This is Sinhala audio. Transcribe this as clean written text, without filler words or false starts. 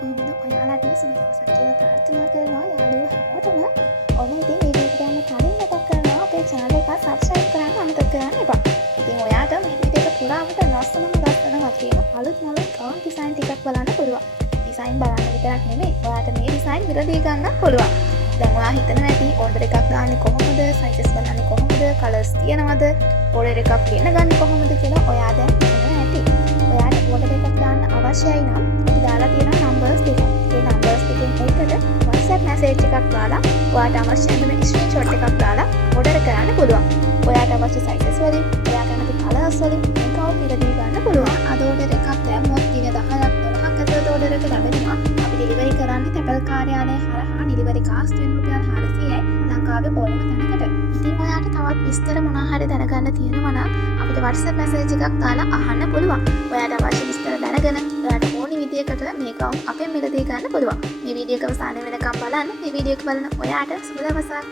කොහොමද ඔයාලට සුබ දවසක් කියලා ප්‍රාර්ථනා කරනවා යාළුවෝ හැමෝටම. ඔන්න ඉතින් වීඩියෝ එකට යන්න කලින් මතක් කරනවා අපේ channel එක subscribe කරන්න අමතක කරන්න එපා. ඉතින් ඔයාට මේ වීඩියෝ එක පුරාවට ලස්සනම වගේම අලුත් ගවුම් ඩිසයින් ටිකක් බලන්න පුළුවන්. ඩිසයින් බලන්න විතරක් නෙමෙයි ඔයාට මේ ඩිසයින් මිලදී ගන්නත් පුළුවන්. දැන් ඔයා හිතනවා ඇති ඕඩර් එකක් දාන්නේ කොහොමද, සයිසස් බලන්නේ කොහොමද, කලර්ස් තියනවද, ඕඩර් එකක් ගෙන්න ගන්න කොහොමද කියලා ඔයා දැන් හිතනවා ඇති. ඔයාට ඕඩර් එකක් දාන්න අවශ්‍යයි නම් අපි දාලා තියෙන නම්බර්ස් දෙකක්. ඒ නම්බර්ස් දෙකෙන් එකකට WhatsApp message එකක් දාලා ඔයාට අවශ්‍ය වෙන ස්ක්‍රීන්ෂොට් එකක් දාලා ඕඩර් කරන්න පුළුවන්. ඔයාට අවශ්‍ය සයිසස් වලින්, ඔයා කැමති කලර්ස් වලින් මේකව මිලදී ගන්න පුළුවන්. අද ඕඩර් එකක් දැම්මොත් දින 10ක් 12ක් ඇතුළත ඕඩර් එක ලැබෙනවා. අපි ඩෙලිවරි කරන්නේ තැපැල් කාර්යාලය හරහා. ඩෙලිවරි කාස්ට් වෙන රුපියල් 400යි ලංකාවේ ඕනම තැනකට. ඉතින් ඔයාට තවත් විස්තර මොනවා හරි දැනගන්න තියෙනවා නම් අපිට WhatsApp message එකක් දාලා අහන්න පුළුවන්. ඔයාට අවශ්‍ය විස්තර දැනගෙන ඔයාට ඕනි විදියකට මේක අපෙන් මිලදී ගන්න පුළුවන්. මේ වීඩියෝ එක අවසානයේ වෙනකම් බලන්න. මේ වීඩියෝ එක බලන ඔයාට සුබ දවසක්.